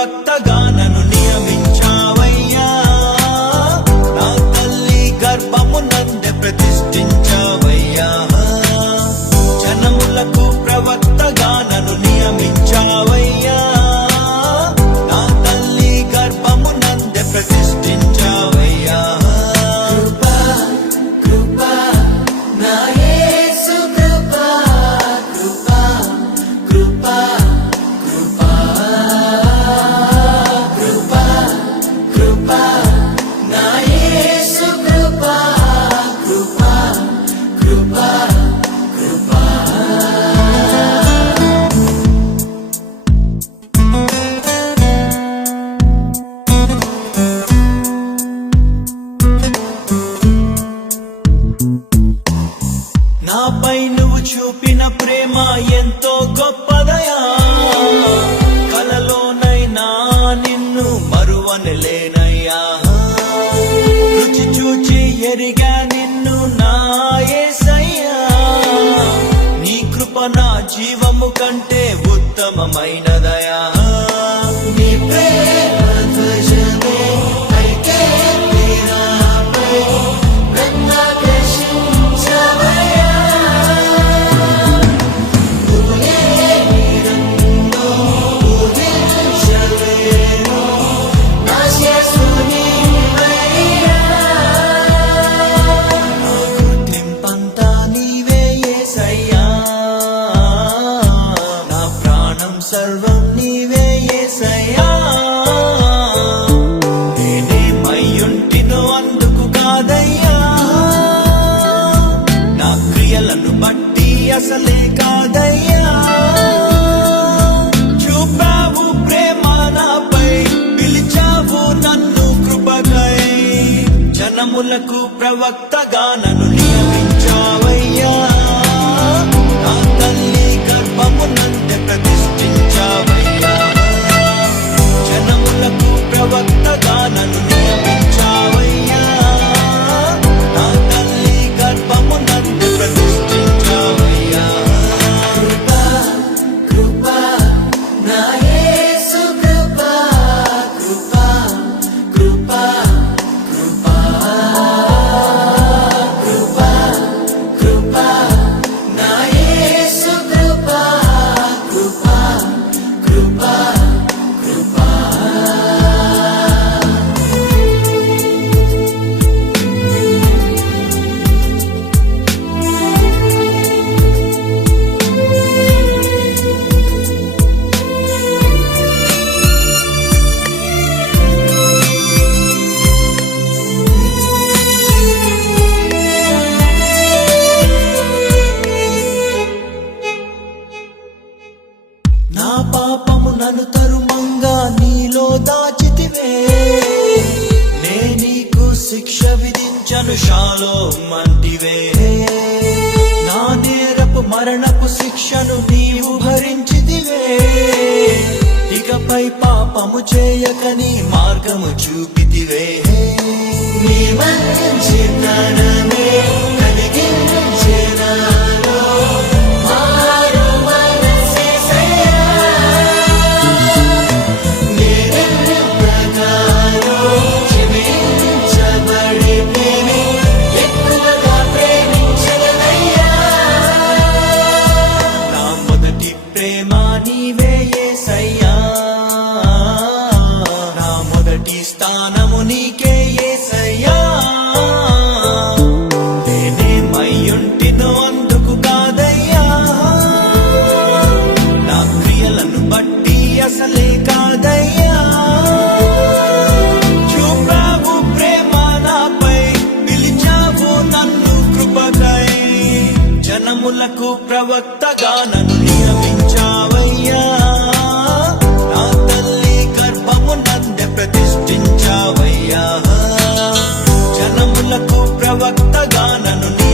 ಒತ್ತದ వనలేనయ్యా రుచి చూచి ఎరిగా నిన్ను నాయసయ్యా నీ కృప నా జీవము కంటే ఉత్తమమైనద. జనములకు ప్రవక్తగా నన్ను నియమించావయ్యా. నా తల్లి గర్భమునంత ప్రతిష్ఠించావయ్యా. జనములకు ప్రవక్తగా నన్ను నాలో మంటివే నా నేరపు మరణపు శిక్షను నీవు భరించిదివే ఇకపై పాపము చేయక నీ మార్గము చూపితివే. నీ మరణం జనములకు ప్రవక్తగా నన్ను నియమించావయ్యా. నా తల్లి గర్భము నందె ప్రతిష్ఠించావయ్యా. జనములకు ప్రవక్తగా నన్ను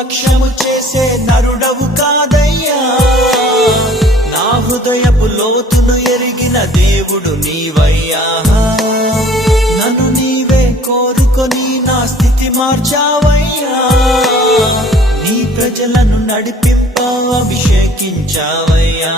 లక్ష్యము చేసే నరుడవు కాదయ్యా. నా హృదయపు లోతును ఎరిగిన దేవుడు నీవయ్యా. నన్ను నీవే కోరుకొని నా స్థితి మార్చావయ్యా. నీ ప్రజలను నడిపింప అభిషేకించావయ్యా.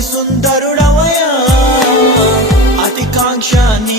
అతి సుందరుడవయా అతి కాంక్ష నీ